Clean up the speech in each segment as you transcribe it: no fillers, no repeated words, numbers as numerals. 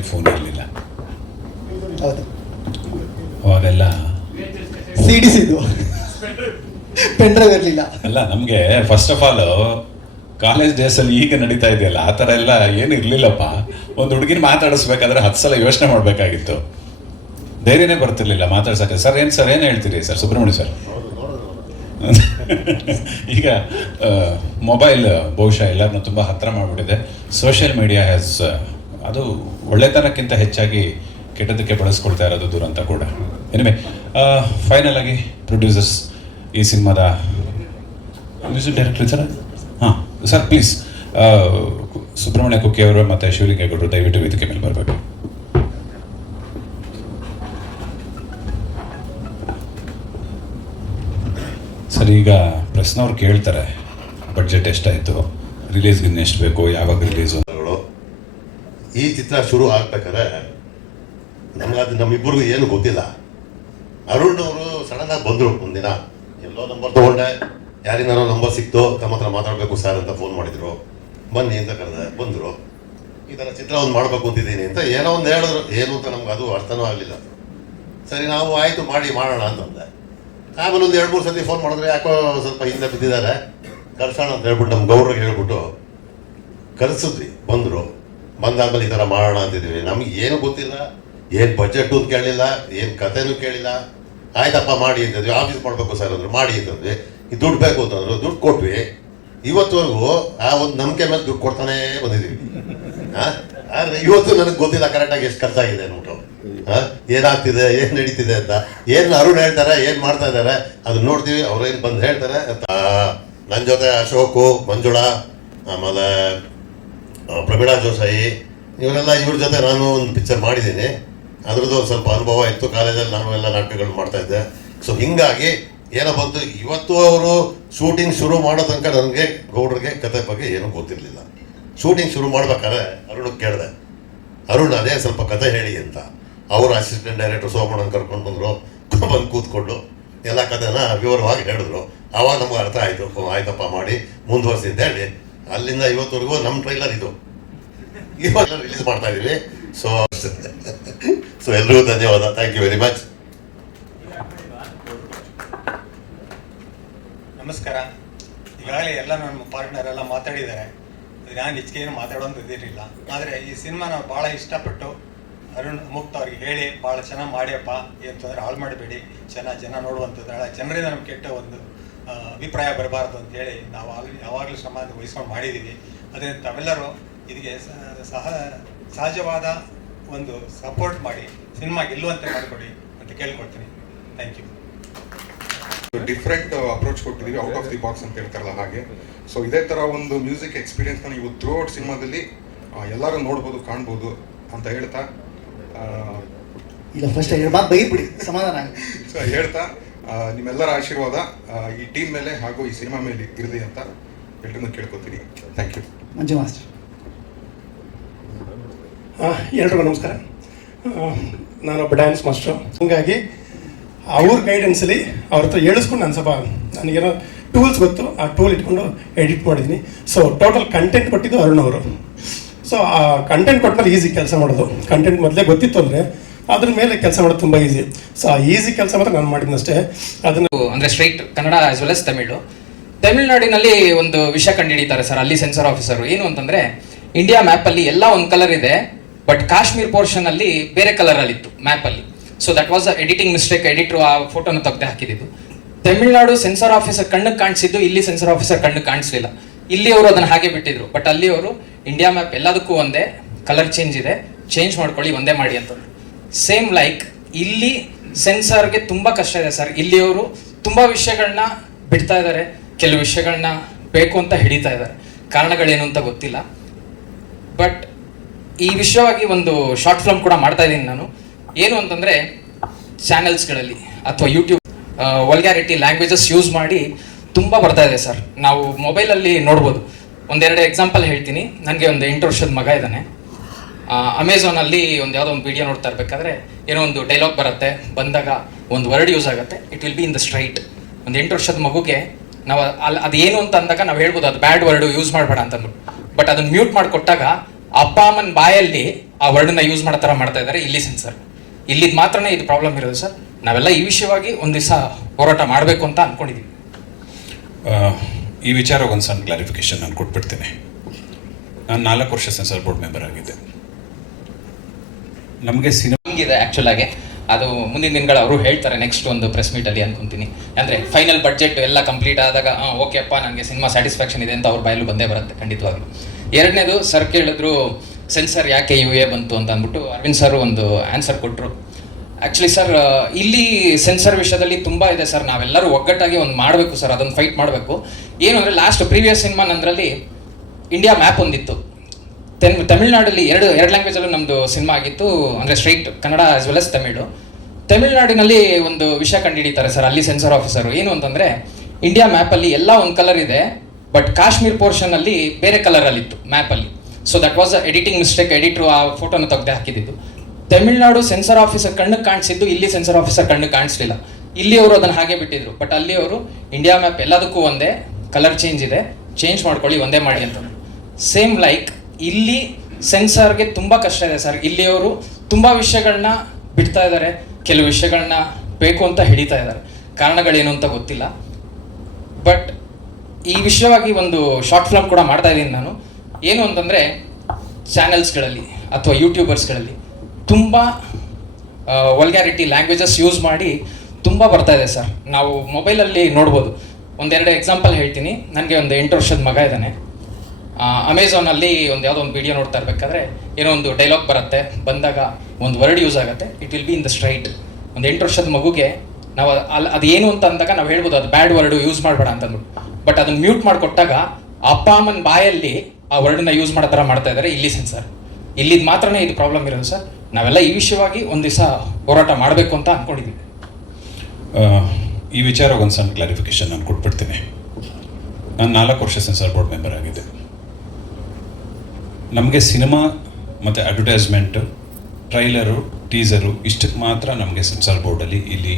ಮನೇಲಿ ಫೋನ್ ಇರಲಿಲ್ಲ. ಹೌದು, ಅವಾಗೆಲ್ಲ CDs ಇದು, ಪೆನ್ ಡ್ರೈವ್ ಇರಲಿಲ್ಲ. ಅಲ್ಲ, ನಮಗೆ ಫಸ್ಟ್ ಆಫ್ ಆಲ್ ಕಾಲೇಜ್ ಡೇಸಲ್ಲಿ ಈಗ ನಡೀತಾ ಇದೆಯಲ್ಲ ಆ ಥರ ಎಲ್ಲ ಏನು ಇರಲಿಲ್ಲಪ್ಪ. ಒಂದು ಹುಡುಗಿನ ಮಾತಾಡಿಸ್ಬೇಕಾದ್ರೆ 10 ಸಲ ಯೋಚನೆ ಮಾಡಬೇಕಾಗಿತ್ತು. ಧೈರ್ಯನೇ ಬರ್ತಿರ್ಲಿಲ್ಲ ಮಾತಾಡ್ಸಕ್ಕೆ. ಸರ್ ಏನು ಹೇಳ್ತೀರಿ ಸರ್ ಸುಬ್ರಹ್ಮಣ್ಯ ಸರ್? ಈಗ ಮೊಬೈಲ್ ಬಹುಶಃ ಎಲ್ಲರನ್ನೂ ತುಂಬ ಹತ್ತಿರ ಮಾಡಿಬಿಟ್ಟಿದೆ. ಸೋಷಿಯಲ್ ಮೀಡಿಯಾ ಹ್ಯಾಸ್ ಅದು ಒಳ್ಳೆತನಕ್ಕಿಂತ ಹೆಚ್ಚಾಗಿ ಕೆಟ್ಟದಕ್ಕೆ ಬಳಸ್ಕೊಳ್ತಾ ಇರೋದು ದುರಂತ ಕೂಡ. ಎನಿವೆ, ಫೈನಲ್ ಆಗಿ ಪ್ರೊಡ್ಯೂಸರ್ಸ್, ಈ ಸಿನಿಮಾದ ಮ್ಯೂಸಿಕ್ ಡೈರೆಕ್ಟರ್ ಸರ್, ಹಾಂ ಸರ್ ಪ್ಲೀಸ್, ಸುಬ್ರಹ್ಮಣ್ಯ ಕುಕ್ಕಿ ಅವರು ಮತ್ತು ಶಿವಲಿಂಗೇಗೌಡರು ದಯವಿಟ್ಟು ವೇದಿಕೆ ಮೇಲೆ ಬರಬೇಕು. ಸರ್, ಈಗ ಪ್ರಶ್ನವ್ರು ಕೇಳ್ತಾರೆ ಬಡ್ಜೆಟ್ ಎಷ್ಟಾಯಿತು, ರಿಲೀಸ್ಗೆ ಇನ್ನೆಷ್ಟು ಬೇಕು, ಯಾವಾಗ ರಿಲೀಸು? ಈ ಚಿತ್ರ ಶುರು ಆಗ್ಬೇಕಾದ್ರೆ ನಮ್ಗದು ನಮ್ಮಿಬ್ಬರಿಗೂ ಏನು ಗೊತ್ತಿಲ್ಲ. ಅರುಣ್ ಅವರು ಸಡನ್ ಆಗಿ ಬಂದರು. ಒಂದಿನ ಎಲ್ಲೋ ನಂಬರ್ ತೊಗೊಂಡೆ, ಯಾರಿನಾರೋ ನಂಬರ್ ಸಿಕ್ತು, ತಮ್ಮ ಹತ್ರ ಮಾತಾಡಬೇಕು ಸರ್ ಅಂತ ಫೋನ್ ಮಾಡಿದ್ರು. ಬನ್ನಿ ಅಂತ ಕರೆದೆ, ಬಂದರು. ಈ ಥರ ಚಿತ್ರ ಒಂದು ಮಾಡಬೇಕು ಅಂತಿದ್ದೀನಿ ಅಂತ ಏನೋ ಒಂದು ಹೇಳಿದ್ರು. ಏನು ಅಂತ ನಮ್ಗೆ ಅದು ಅರ್ಥನೂ ಆಗಲಿಲ್ಲ. ಸರಿ, ನಾವು ಆಯಿತು ಮಾಡೋಣ ಅಂತಂದೆ. ಆಮೇಲೆ ಒಂದು 2-3 ಸತಿ ಫೋನ್ ಮಾಡಿದ್ರೆ ಯಾಕೋ ಸ್ವಲ್ಪ ಹಿಂದೆ ಬಿದ್ದಿದ್ದಾರೆ, ಕರ್ಸೋಣ ಅಂತ ಹೇಳ್ಬಿಟ್ಟು ನಮ್ಮ ಗೌಡ್ರಿಗೆ ಹೇಳ್ಬಿಟ್ಟು ಕರೆಸಿದ್ವಿ. ಬಂದರು. ಬಂದಾದ್ಮೇಲೆ ಈ ಥರ ಮಾಡೋಣ ಅಂತಿದ್ದೀವಿ. ನಮ್ಗೆ ಏನು ಗೊತ್ತಿಲ್ಲ, ಏನು ಬಜೆಟು ಅಂತ ಕೇಳಲಿಲ್ಲ, ಏನು ಕಥೆನೂ ಕೇಳಿಲ್ಲ. ಆಯ್ತಪ್ಪ ಮಾಡಿ ಅಂತಂದ್ವಿ. ಆಫೀಸ್ ಮಾಡಬೇಕು ಸರ್ ಅಂದರು, ಮಾಡಿ ಅಂತಂದ್ವಿ. ಈ ದುಡ್ಡು ಬೇಕು ಅಂತಂದ್ರು, ದುಡ್ಡು ಕೊಟ್ವಿ. ಇವತ್ತುವರೆಗೂ ಆ ಒಂದು ನಂಬಿಕೆ ಮೇಲೆ ದುಡ್ಡು ಕೊಡ್ತಾನೇ ಬಂದಿದ್ದೀವಿ. ಆದರೆ ಇವತ್ತು ನನಗೆ ಗೊತ್ತಿಲ್ಲ ಕರೆಕ್ಟಾಗಿ ಎಷ್ಟು ಖರ್ಚಾಗಿದೆ ಅಂದ್ಬಿಟ್ಟು, ಏನಾಗ್ತಿದೆ, ಏನು ನಡೀತಿದೆ ಅಂತ. ಏನು ಅರುಣ್ ಹೇಳ್ತಾರೆ, ಏನು ಮಾಡ್ತಾ ಇದ್ದಾರೆ ಅದು ನೋಡ್ತೀವಿ. ಅವ್ರೇನು ಬಂದು ಹೇಳ್ತಾರೆ. ನನ್ನ ಜೊತೆ ಅಶೋಕು, ಮಂಜುಳಾ, ಆಮೇಲೆ ಪ್ರವೀಣಾ ಜೋಸಾಯಿ, ಇವರೆಲ್ಲ, ಇವ್ರ ಜೊತೆ ನಾನು ಒಂದು ಪಿಕ್ಚರ್ ಮಾಡಿದ್ದೀನಿ. ಅದ್ರದ್ದು ಒಂದು ಸ್ವಲ್ಪ ಅನುಭವ ಇತ್ತು. ಕಾಲೇಜಲ್ಲಿ ನಾನು ಎಲ್ಲ ನಾಟಕಗಳು ಮಾಡ್ತಾಯಿದ್ದೆ. ಸೊ ಹೀಗಾಗಿ ಏನೋ ಬಂತು. ಇವತ್ತು ಅವರು ಶೂಟಿಂಗ್ ಶುರು ಮಾಡೋ ತನಕ ನನಗೆ ಗೌಡ್ರಿಗೆ ಕತೆ ಬಗ್ಗೆ ಏನೂ ಗೊತ್ತಿರಲಿಲ್ಲ. ಶೂಟಿಂಗ್ ಶುರು ಮಾಡ್ಬೇಕಾದ್ರೆ ಅರುಣಿಗೆ ಕೇಳಿದೆ, ಅರುಣ್ ಅದೇ ಸ್ವಲ್ಪ ಕತೆ ಹೇಳಿ ಅಂತ. ಅವರು ಅಸಿಸ್ಟೆಂಟ್ ಡೈರೆಕ್ಟರ್ ಸೋಮಣ್ಣನ ಕರ್ಕೊಂಡು ಬಂದರು. ಬಂದು ಕೂತ್ಕೊಂಡು ಎಲ್ಲ ಕಥೆನ ವಿವರವಾಗಿ ಹೇಳಿದ್ರು. ಆವಾಗ ನಮ್ಗೆ ಅರ್ಥ ಆಯಿತು, ಆಯ್ತಪ್ಪ ಮಾಡಿ ಮುಂದುವರಿಸಿ ಅಂತ ಹೇಳಿ ಅಲ್ಲಿಂದ ಇವತ್ತವರೆಗೂ ನಮ್ಮ ಟ್ರೈಲರ್ ಇದು ಇವಾಗ ರಿಲೀಸ್ ಮಾಡ್ತಾ ಇದ್ದೀವಿ. ಸೊ ಎಲ್ರಿಗೂ ಧನ್ಯವಾದ. Thank you very much. ನಮಸ್ಕಾರ. ಈಗಾಗಲೇ ಎಲ್ಲ ನಮ್ಮ ಪಾರ್ಟ್ನರ್ ಎಲ್ಲ ಮಾತಾಡಿದ್ದಾರೆ. ನಾನು ಹೆಚ್ಚಿಗೆ ಮಾತಾಡೋಂಥದ್ದಿರಲಿಲ್ಲ. ಆದರೆ ಈ ಸಿನಿಮಾ ನಾವು ಭಾಳ ಇಷ್ಟಪಟ್ಟು ಅರುಣ್ ಮುಕ್ತ ಅವ್ರಿಗೆ ಹೇಳಿ ಭಾಳ ಚೆನ್ನಾಗಿ ಮಾಡಿಯಪ್ಪ, ಏನು ತೊಂದರೆ ಹಾಳು ಮಾಡಬೇಡಿ, ಚೆನ್ನಾಗಿ ಜನ ನೋಡುವಂಥದ್ದು, ಜನರಿಂದ ನಮ್ಗೆ ಕೆಟ್ಟ ಒಂದು ಅಭಿಪ್ರಾಯ ಬರಬಾರ್ದು ಅಂತೇಳಿ ನಾವು ಯಾವಾಗಲೂ ಶ್ರಮ ವಹಿಸ್ಕೊಂಡು ಮಾಡಿದ್ದೀವಿ. ಅದರಿಂದ ತಾವೆಲ್ಲರೂ ಇದಕ್ಕೆ ಸಹಜವಾದ ಒಂದು ಸಪೋರ್ಟ್ ಮಾಡಿ ಸಿನಿಮಾ ಗೆಲ್ಲುವಂತೆ ಮಾಡಿಕೊಡಿ ಅಂತ ಕೇಳ್ಕೊಡ್ತೀನಿ. Thank you. ಡಿಫ್ರೆಂಟ್ ಅಪ್ರೋಚ್ ಕೊಟ್ಟಿದ್ದೀವಿ, ಔಟ್ ಆಫ್ ದಿ ಬಾಕ್ಸ್ ಅಂತ ಹೇಳ್ತಾರಲ್ಲ ಹಾಗೆ. ಸೊ ಇದೇ ಥರ ಒಂದು ಮ್ಯೂಸಿಕ್ ಎಕ್ಸ್ಪೀರಿಯನ್ಸ್ನ ನೀವು ಥ್ರೂ ಔಟ್ ಸಿನಿಮಾದಲ್ಲಿ ಎಲ್ಲರೂ ನೋಡ್ಬೋದು, ಕಾಣ್ಬೋದು ಅಂತ ಹೇಳ್ತಾ ಇಲ್ಲ ಫಸ್ಟ್ ಮಾತು ಬೈಬಿಡಿ ಸಮಾಧಾನ ಸೊ ಹೇಳ್ತಾ ನಿಮ್ಮೆಲ್ಲರ ಆಶೀರ್ವಾದ ಈ ಟೀಮ್ ಮೇಲೆ ಹಾಗೂ ಈ ಸಿನಿಮಾ ಮೇಲೆ ಇರಲಿ ಅಂತ ಎಲ್ರನ್ನೂ ಕೇಳ್ಕೊತೀನಿ. Thank you. ಮಂಜು ಮಾಸ್ಟರ್. ಎಲ್ರಿಗೂ ನಮಸ್ಕಾರ. ನಾನೊಬ್ಬ ಡ್ಯಾನ್ಸ್ ಮಾಸ್ಟ್ರು. ಹಾಗಾಗಿ ಅವ್ರ ಗೈಡೆನ್ಸಲ್ಲಿ ಅವ್ರ ಹತ್ರ ಹೇಳಿಸ್ಕೊಂಡು ನಾನು ಸ್ವಲ್ಪ ನನಗೇನೋ ಟೂಲ್ಸ್ ಗೊತ್ತು, ಆ ಟೂಲ್ ಇಟ್ಕೊಂಡು ಎಡಿಟ್ ಮಾಡಿದ್ದೀನಿ. ಸೊ ಟೋಟಲ್ ಕಂಟೆಂಟ್ ಕೊಟ್ಟಿದ್ದು ಅರುಣ್ ಅವರು. ಸೊ ಆ ಕಂಟೆಂಟ್ ಕೊಟ್ಟಮೇಲೆ ಈಸಿ ಕೆಲಸ ಮಾಡೋದು. ಕಂಟೆಂಟ್ ಮೊದಲೇ ಗೊತ್ತಿತ್ತು ಅಂದರೆ ಅದ್ರ ಮೇಲೆ ಕೆಲಸ ಮಾಡೋದು ತುಂಬ ಈಸಿ. ಸೊ ಆ ಈಸಿ ಕೆಲಸ ಮಾತ್ರ ನಾನು ಮಾಡಿದ್ನಷ್ಟೇ. ಅದನ್ನು ಅಂದರೆ straight Kannada as well as ತಮಿಳ್ನಾಡಿನಲ್ಲಿ ಒಂದು ವಿಷಯ ಕಂಡುಹಿಡಿತಾರೆ ಸರ್ ಅಲ್ಲಿ ಸೆನ್ಸರ್ ಆಫೀಸರು. ಏನು ಅಂತಂದರೆ, ಇಂಡಿಯಾ ಮ್ಯಾಪಲ್ಲಿ ಎಲ್ಲ ಒಂದು ಕಲರ್ ಇದೆ, ಬಟ್ ಕಾಶ್ಮೀರ್ ಪೋರ್ಷನಲ್ಲಿ ಬೇರೆ ಕಲರಲ್ಲಿತ್ತು ಮ್ಯಾಪಲ್ಲಿ. So that was a editing mistake. ಎಡಿಟ್ರು ಆ ಫೋಟೋನ ತೆಗೆದು ಹಾಕಿದ್ದು. ತಮಿಳ್ನಾಡು ಸೆನ್ಸರ್ ಆಫೀಸರ್ ಕಣ್ಣಿಗೆ ಕಾಣಿಸಿದ್ದು, ಇಲ್ಲಿ ಸೆನ್ಸರ್ ಆಫೀಸರ್ ಕಣ್ಣಿಗೆ ಕಾಣಿಸ್ಲಿಲ್ಲ. ಇಲ್ಲಿ ಅವರು ಅದನ್ನು ಹಾಗೆ ಬಿಟ್ಟಿದ್ರು. ಬಟ್ ಅಲ್ಲಿ ಅವರು ಇಂಡಿಯಾ ಮ್ಯಾಪ್ ಎಲ್ಲದಕ್ಕೂ ಒಂದೇ ಕಲರ್ ಚೇಂಜ್ ಇದೆ, ಚೇಂಜ್ ಮಾಡ್ಕೊಳ್ಳಿ, ಒಂದೇ ಮಾಡಿ ಅಂತಂದ್ರು. ಸೇಮ್ ಲೈಕ್ ಇಲ್ಲಿ ಸೆನ್ಸರ್ಗೆ ತುಂಬ ಕಷ್ಟ ಇದೆ ಸರ್. ಇಲ್ಲಿ ಅವರು ತುಂಬ ವಿಷಯಗಳನ್ನ ಬಿಡ್ತಾ ಇದ್ದಾರೆ, ಕೆಲವು ವಿಷಯಗಳನ್ನ ಬೇಕು ಅಂತ ಹಿಡಿತಾ ಇದ್ದಾರೆ. ಕಾರಣಗಳೇನು ಅಂತ ಗೊತ್ತಿಲ್ಲ. ಬಟ್ ಈ ವಿಷಯವಾಗಿ ಒಂದು ಶಾರ್ಟ್ ಫಿಲ್ಮ್ ಕೂಡ ಮಾಡ್ತಾ ಇದ್ದೀನಿ ನಾನು. ಏನು ಅಂತಂದರೆ, ಚಾನೆಲ್ಸ್ಗಳಲ್ಲಿ ಅಥವಾ ಯೂಟ್ಯೂಬ್ ವಲ್ಗ್ಯಾರಿಟಿ ಲ್ಯಾಂಗ್ವೇಜಸ್ ಯೂಸ್ ಮಾಡಿ ತುಂಬ ಬರ್ತಾ ಇದೆ ಸರ್. ನಾವು ಮೊಬೈಲಲ್ಲಿ ನೋಡ್ಬೋದು. ಒಂದೆರಡು ಎಕ್ಸಾಂಪಲ್ ಹೇಳ್ತೀನಿ. ನನಗೆ ಒಂದು 8 ವರ್ಷದ ಮಗ ಇದ್ದಾನೆ. ಅಮೆಝಾನಲ್ಲಿ ಒಂದು ಯಾವುದೋ ಒಂದು ವಿಡಿಯೋ ನೋಡ್ತಾ ಇರಬೇಕಾದ್ರೆ ಏನೋ ಒಂದು ಡೈಲಾಗ್ ಬರುತ್ತೆ, ಬಂದಾಗ ಒಂದು ವರ್ಡ್ ಯೂಸ್ ಆಗುತ್ತೆ, it will be in the straight. ಒಂದು 8 ವರ್ಷದ ಮಗುಗೆ ನಾವು ಅದೇನು ಅಂತ ಅಂದಾಗ ನಾವು ಹೇಳ್ಬೋದು ಅದು ಬ್ಯಾಡ್ ವರ್ಡು ಯೂಸ್ ಮಾಡಬೇಡ ಅಂತಂದು. ಬಟ್ ಅದನ್ನು ಮ್ಯೂಟ್ ಮಾಡಿಕೊಟ್ಟಾಗ ಅಪ್ಪ ಅಮ್ಮನ ಬಾಯಲ್ಲಿ ಆ ವರ್ಡನ್ನ ಯೂಸ್ ಮಾಡೋ ಥರ ಮಾಡ್ತಾ ಇದ್ದಾರೆ ಇಲ್ಲಿ ಸೆನ್ಸರ್. ಇಲ್ಲಿದ್ ಮಾತ್ರನೇ ಇದು ಪ್ರಾಬ್ಲಮ್ ಇರೋದು ಸರ್. ನಾವೆಲ್ಲ ಈ ವಿಷಯವಾಗಿ ಒಂದು ದಿವಸ ಹೋರಾಟ ಮಾಡಬೇಕು ಅಂತ ಅನ್ಕೊಂಡಿದ್ದೀವಿ. ಈ ವಿಚಾರಕ್ಕೆ ಒಂದು ಸಣ್ಣ ಕ್ಲಾರಿಫಿಕೇಶನ್ ನಾನು ಕೊಟ್ಬಿಡ್ತೇನೆ. ನಾನು 4 ವರ್ಷ ಸೆನ್ಸಾರ್ ಬೋರ್ಡ್ ಮೆಂಬರ್ ಆಗಿದ್ದೆ. ನಮಗೆ ಇದೆ ಆ್ಯಕ್ಚುಲ್ ಆಗಿ ಅದು ಮುಂದಿನ ದಿನಗಳು ಅವರು ಹೇಳ್ತಾರೆ ನೆಕ್ಸ್ಟ್ ಒಂದು ಪ್ರೆಸ್ ಮೀಟಲ್ಲಿ ಅನ್ಕೊಂತೀನಿ. ಅಂದರೆ ಫೈನಲ್ ಬಡ್ಜೆಟ್ ಎಲ್ಲ ಕಂಪ್ಲೀಟ್ ಆದಾಗ ಓಕೆಪ್ಪ ನನಗೆ ಸಿನಿಮಾ ಸ್ಯಾಟಿಸ್ಫ್ಯಾಕ್ಷನ್ ಇದೆ ಅಂತ ಅವ್ರ ಬಾಯಲ್ಲೂ ಬಂದೇ ಬರುತ್ತೆ ಖಂಡಿತವಾಗ್ಲೂ. ಎರಡನೇದು ಸರ್ ಕೇಳಿದ್ರು ಸೆನ್ಸರ್ ಯಾಕೆ UA ಬಂತು ಅಂತ ಅಂದ್ಬಿಟ್ಟು ಅರವಿಂದ್ ಸರ್ ಒಂದು ಆನ್ಸರ್ ಕೊಟ್ಟರು. ಆ್ಯಕ್ಚುಲಿ ಸರ್ ಇಲ್ಲಿ ಸೆನ್ಸರ್ ವಿಷಯದಲ್ಲಿ ತುಂಬ ಇದೆ ಸರ್. ನಾವೆಲ್ಲರೂ ಒಗ್ಗಟ್ಟಾಗಿ ಒಂದು ಮಾಡಬೇಕು ಸರ್, ಅದೊಂದು ಫೈಟ್ ಮಾಡಬೇಕು. ಏನು ಅಂದರೆ ಲಾಸ್ಟ್ ಪ್ರೀವಿಯಸ್ ಸಿನಿಮಾ ನಂದರಲ್ಲಿ ಇಂಡಿಯಾ ಮ್ಯಾಪ್ ಒಂದಿತ್ತು. ತಮಿಳ್ನಾಡಲ್ಲಿ ಎರಡು ಲ್ಯಾಂಗ್ವೇಜಲ್ಲೂ ನಮ್ಮದು ಸಿನಿಮಾ ಆಗಿತ್ತು, ಅಂದರೆ straight Kannada as well as Tamil. ತಮಿಳ್ನಾಡಿನಲ್ಲಿ ಒಂದು ವಿಷಯ ಕಂಡುಹಿಡಿತಾರೆ ಸರ್ ಅಲ್ಲಿ ಸೆನ್ಸರ್ ಆಫೀಸರು. ಏನು ಅಂತಂದರೆ ಇಂಡಿಯಾ ಮ್ಯಾಪಲ್ಲಿ ಎಲ್ಲ ಒಂದು ಕಲರ್ ಇದೆ, ಬಟ್ ಕಾಶ್ಮೀರ್ ಪೋರ್ಷನಲ್ಲಿ ಬೇರೆ ಕಲರಲ್ಲಿತ್ತು ಮ್ಯಾಪಲ್ಲಿ. So that was a editing mistake. ಎಡಿಟ್ರು ಆ ಫೋಟೋನ ತೆಗೆದು ಹಾಕಿದ್ದು. ತಮಿಳ್ನಾಡು ಸೆನ್ಸರ್ ಆಫೀಸರ್ ಕಣ್ಣಿಗೆ ಕಾಣಿಸಿದ್ದು ಇಲ್ಲಿ ಸೆನ್ಸರ್ ಆಫೀಸರ್ ಕಣ್ಣಿಗೆ ಕಾಣಿಸ್ಲಿಲ್ಲ. ಇಲ್ಲಿ ಅವರು ಅದನ್ನು ಹಾಗೆ ಬಿಟ್ಟಿದ್ರು. ಬಟ್ ಅಲ್ಲಿ ಅವರು ಇಂಡಿಯಾ ಮ್ಯಾಪ್ ಎಲ್ಲದಕ್ಕೂ ಒಂದೇ ಕಲರ್ ಚೇಂಜ್ ಇದೆ, ಚೇಂಜ್ ಮಾಡ್ಕೊಳ್ಳಿ ಒಂದೇ ಮಾಡಿ ಅಂತ. ಸೇಮ್ ಲೈಕ್ ಇಲ್ಲಿ ಸೆನ್ಸರ್ಗೆ ತುಂಬ ಕಷ್ಟ ಇದೆ ಸರ್. ಇಲ್ಲಿ ಅವರು ತುಂಬ ವಿಷಯಗಳನ್ನ ಬಿಡ್ತಾ ಇದ್ದಾರೆ, ಕೆಲವು ವಿಷಯಗಳನ್ನ ಬೇಕು ಅಂತ ಹಿಡಿತಾ ಇದ್ದಾರೆ. ಕಾರಣಗಳೇನು ಅಂತ ಗೊತ್ತಿಲ್ಲ. ಬಟ್ ಈ ವಿಷಯವಾಗಿ ಒಂದು ಶಾರ್ಟ್ ಫಿಲ್ಮ್ ಕೂಡ ಮಾಡ್ತಾ ಇದ್ದೀನಿ ನಾನು. ಏನು ಅಂತಂದರೆ ಚಾನೆಲ್ಸ್ಗಳಲ್ಲಿ ಅಥವಾ ಯೂಟ್ಯೂಬರ್ಸ್ಗಳಲ್ಲಿ ತುಂಬ ವಲ್ಗ್ಯಾರಿಟಿ ಲ್ಯಾಂಗ್ವೇಜಸ್ ಯೂಸ್ ಮಾಡಿ ತುಂಬ ಬರ್ತಾ ಇದೆ ಸರ್. ನಾವು ಮೊಬೈಲಲ್ಲಿ ನೋಡ್ಬೋದು. ಒಂದೆರಡು ಎಕ್ಸಾಂಪಲ್ ಹೇಳ್ತೀನಿ. ನನಗೆ ಒಂದು 8 ವರ್ಷದ ಮಗ ಇದ್ದಾನೆ. ಅಮೆಝಾನಲ್ಲಿ ಯಾವುದೋ ಒಂದು ವಿಡಿಯೋ ನೋಡ್ತಾ ಇರಬೇಕಾದ್ರೆ ಏನೋ ಒಂದು ಡೈಲಾಗ್ ಬರುತ್ತೆ, ಬಂದಾಗ ಒಂದು ವರ್ಡ್ ಯೂಸ್ ಆಗುತ್ತೆ, it will be in the straight. ಒಂದು 8 ವರ್ಷದ ಮಗುಗೆ ನಾವು ಅದೇನು ಅಂತ ಅಂದಾಗ ನಾವು ಹೇಳ್ಬೋದು ಅದು ಬ್ಯಾಡ್ ವರ್ಡು ಯೂಸ್ ಮಾಡಬೇಡ ಅಂತಂದ್ಬಿಟ್ಟು. ಬಟ್ ಅದನ್ನು ಮ್ಯೂಟ್ ಮಾಡಿಕೊಟ್ಟಾಗ ಅಪ್ಪ ಅಮ್ಮನ ಬಾಯಲ್ಲಿ ಆ ವರ್ಡನ್ನ ಯೂಸ್ ಮಾಡೋ ಥರ ಮಾಡ್ತಾ ಇದ್ದಾರೆ ಇಲ್ಲಿ ಸೆನ್ಸರ್. ಇಲ್ಲಿದ್ ಮಾತ್ರನೇ ಇದು ಪ್ರಾಬ್ಲಮ್ ಇರೋದು ಸರ್. ನಾವೆಲ್ಲ ಈ ವಿಷಯವಾಗಿ ಒಂದು ದಿವಸ ಹೋರಾಟ ಮಾಡಬೇಕು ಅಂತ ಅಂದ್ಕೊಂಡಿದ್ದೀವಿ. ಈ ವಿಚಾರಕ್ಕೆ ಒಂದು ಸಣ್ಣ ಕ್ಲಾರಿಫಿಕೇಶನ್ ನಾನು ಕೊಟ್ಬಿಡ್ತೇನೆ. ನಾನು 4 ವರ್ಷ ಸೆನ್ಸಾರ್ ಬೋರ್ಡ್ ಮೆಂಬರ್ ಆಗಿದ್ದೆ. ನಮಗೆ ಸಿನಿಮಾ ಮತ್ತು ಅಡ್ವರ್ಟೈಸ್ಮೆಂಟು, ಟ್ರೈಲರು, ಟೀಸರು ಇಷ್ಟಕ್ಕೆ ಮಾತ್ರ ನಮಗೆ ಸೆನ್ಸಾರ್ ಬೋರ್ಡಲ್ಲಿ ಇಲ್ಲಿ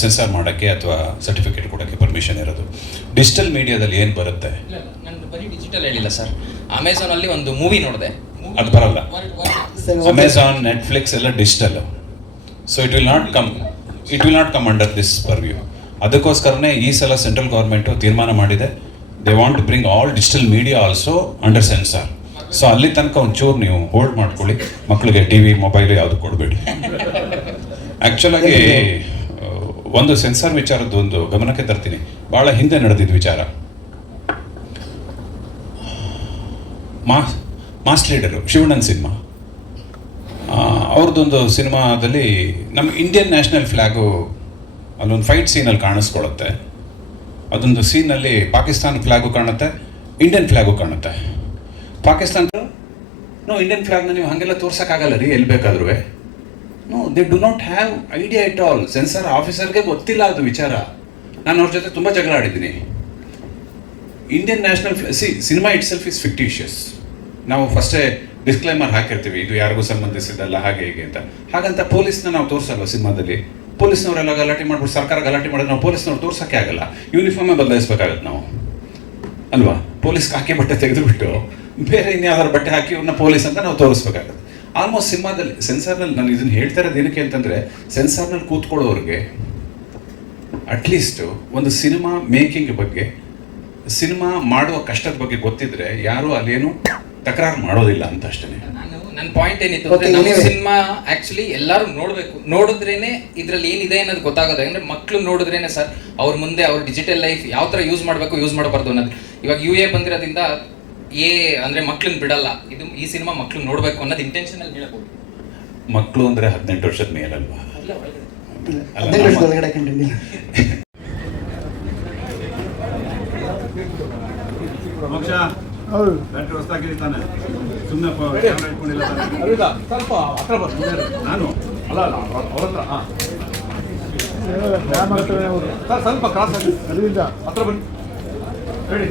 ಸೆನ್ಸಾರ್ ಮಾಡೋಕ್ಕೆ ಅಥವಾ ಸರ್ಟಿಫಿಕೇಟ್ ಕೊಡೋಕ್ಕೆ ಪರ್ಮಿಷನ್ ಇರೋದು. ಡಿಜಿಟಲ್ ಮೀಡಿಯಾದಲ್ಲಿ ಏನು ಬರುತ್ತೆ? ನಾನು ಬರೀ ಡಿಜಿಟಲ್ ಹೇಳಿಲ್ಲ ಸರ್. ಅಮೆಝಾನಲ್ಲಿ ಒಂದು ಮೂವಿ ನೋಡಿದೆ, ಅದು ಬರಲ್ಲ. ಅಮೆಝಾನ್, ನೆಟ್ಫ್ಲಿಕ್ಸ್ ಎಲ್ಲ digital. So it will not come under this purview. ಅದಕ್ಕೋಸ್ಕರನೇ ಈ ಸಲ ಸೆಂಟ್ರಲ್ ಗೌರ್ಮೆಂಟು ತೀರ್ಮಾನ ಮಾಡಿದೆ, they want to bring all digital media also under censor. So ಅಲ್ಲಿ ತನಕ ಒಂಚೂರು ನೀವು ಹೋಲ್ಡ್ ಮಾಡ್ಕೊಳ್ಳಿ. ಮಕ್ಕಳಿಗೆ TV, ಮೊಬೈಲು ಯಾವುದು ಕೊಡಬೇಡಿ. ಆ್ಯಕ್ಚುಲಾಗಿ ಒಂದು ಸೆನ್ಸಾರ್ ವಿಚಾರದ್ದು ಒಂದು ಗಮನಕ್ಕೆ ತರ್ತೀನಿ. ಭಾಳ ಹಿಂದೆ ನಡೆದಿದ್ದ ವಿಚಾರ. ಮಾಸ್ ಲೀಡರು ಶಿವಣ್ಣನ್ ಸಿನಿಮಾ, ಅವ್ರದ್ದೊಂದು ಸಿನಿಮಾದಲ್ಲಿ ನಮ್ಮ ಇಂಡಿಯನ್ ನ್ಯಾಷನಲ್ ಫ್ಲ್ಯಾಗು ಅಲ್ಲೊಂದು ಫೈಟ್ ಸೀನಲ್ಲಿ ಕಾಣಿಸ್ಕೊಳ್ಳುತ್ತೆ. ಅದೊಂದು ಸೀನಲ್ಲಿ ಪಾಕಿಸ್ತಾನ ಫ್ಲ್ಯಾಗು ಕಾಣುತ್ತೆ, ಇಂಡಿಯನ್ ಫ್ಲ್ಯಾಗು ಕಾಣುತ್ತೆ. ಪಾಕಿಸ್ತಾನ ಇಂಡಿಯನ್ ಫ್ಲ್ಯಾಗ್ನ ನೀವು ಹಾಗೆಲ್ಲ ತೋರ್ಸೋಕ್ಕಾಗಲ್ಲ ರೀ ಎಲ್ಲಿ ಬೇಕಾದ್ರೂ. They do not have idea it all. Censor ಆಫೀಸರ್ಗೆ ಗೊತ್ತಿಲ್ಲ ಅದು ವಿಚಾರ. ನಾನು ಅವ್ರ ಜೊತೆ ತುಂಬ ಜಗಳ ಆಡಿದ್ದೀನಿ. Indian national cinema itself is fictitious. ನಾವು ಫಸ್ಟೇ ಡಿಸ್ಕ್ಲೈಮರ್ ಹಾಕಿರ್ತೀವಿ, ಇದು ಯಾರಿಗೂ ಸಂಬಂಧಿಸಿದ್ದಲ್ಲ ಹಾಗೆ ಹೀಗೆ ಅಂತ. ಹಾಗಂತ ಪೊಲೀಸ್ನ ನಾವು ತೋರಿಸಲ್ವ ಸಿನಿಮಾದಲ್ಲಿ? ಪೊಲೀಸ್ನವರೆಲ್ಲ ಗಲಾಟೆ ಮಾಡ್ಬಿಟ್ಟು ಸರ್ಕಾರ ಗಲಾಟೆ ಮಾಡಿದ್ರೆ ನಾವು ಪೊಲೀಸ್ನವ್ರು ತೋರ್ಸೋಕ್ಕೆ ಆಗಲ್ಲ. ಯೂನಿಫಾರ್ಮೇ ಬದಲಾಯಿಸ್ಬೇಕಾಗತ್ತೆ ನಾವು ಅಲ್ವಾ? ಪೊಲೀಸ್ ಹಾಕಿ ಬಟ್ಟೆ ತೆಗೆದುಬಿಟ್ಟು ಬೇರೆ ಇನ್ಯಾವ್ದಾರು ಬಟ್ಟೆ ಹಾಕಿ ಇವ್ರನ್ನ ಪೊಲೀಸ್ ಅಂತ ನಾವು ತೋರಿಸ್ಬೇಕಾಗತ್ತೆ. ಆಲ್ಮೋಸ್ಟ್ ಸಿನಿಮಾದಲ್ಲಿ ಸೆನ್ಸಾರ್ನಲ್ಲಿ ನಾನು ಇದನ್ನು ಹೇಳ್ತಾ ಇರೋದು ಏನಕ್ಕೆ ಅಂತಂದರೆ, ಸೆನ್ಸಾರ್ನಲ್ಲಿ ಕೂತ್ಕೊಳ್ಳೋರಿಗೆ ಅಟ್ಲೀಸ್ಟು ಒಂದು ಸಿನಿಮಾ ಮೇಕಿಂಗ್ ಬಗ್ಗೆ, ಸಿನಿಮಾ ಮಾಡುವ ಕಷ್ಟದ ಬಗ್ಗೆ ಗೊತ್ತಿದ್ರೆ ಯಾರು ಅಲ್ಲೇನು ತಕರಾರು ಮಾಡೋದಿಲ್ಲ ಅಂತ ಅಷ್ಟೇ. ನನ್ನ ಪಾಯಿಂಟ್ ಏನಿತ್ತು ಅಂದ್ರೆ ನಮ್ಮ ಸಿನಿಮಾ ಆಕ್ಚುಲಿ ಎಲ್ಲರೂ ನೋಡ್ಬೇಕು, ನೋಡಿದ್ರೇನೆ ಇದ್ರಲ್ಲಿ ಏನಿದೆ ಅನ್ನೋದು ಗೊತ್ತಾಗೋದು. ಅಂದ್ರೆ ಮಕ್ಕಳು ನೋಡಿದ್ರೇನೆ ಸರ್ ಅವ್ರ ಮುಂದೆ ಅವ್ರ ಡಿಜಿಟಲ್ ಲೈಫ್ ಯಾವ ತರ ಯೂಸ್ ಮಾಡಬೇಕು, ಯೂಸ್ ಮಾಡಬಾರ್ದು ಅನ್ನೋದು. ಇವಾಗ UA ಬಂದಿರೋದ್ರಿಂದ ಅಂದ್ರೆ ಮಕ್ಳನ್ನ ಬಿಡಲ್ಲ. ಇದು ಈ ಸಿನಿಮಾ ಮಕ್ಳು ನೋಡ್ಬೇಕು ಅನ್ನೋದು ಇಂಟೆನ್ಷನ್ ಅಲ್ಲಿ ಹೇಳ್ಬೋದು. ಮಕ್ಕಳು ಅಂದ್ರೆ 18 ವರ್ಷದ ಮೇಲಲ್ವಾ? 18 ವರ್ಷದ ಒಳಗಡೆ ಕಂಡಿಲ್ಲ. ಹೌದು, ಬ್ಯಾಟ್ರಿ ಹೊಸದಾಗಿದೆ ತಾನೆ, ಸುಮ್ಮನೆ ಇಟ್ಕೊಂಡಿಲ್ಲ ತಾನೆ. ಸ್ವಲ್ಪ ಹತ್ರ ಬರ್ತೀನಿ ನಾನು. ಅಲ್ಲ ಅವ್ರ ಹತ್ರ ಸರ್ ಸ್ವಲ್ಪ ಕ್ರಾಸ್ ಆಗಿ ಅದರಿಂದ ಹತ್ರ ಬನ್ನಿ. ಹೇಳಿ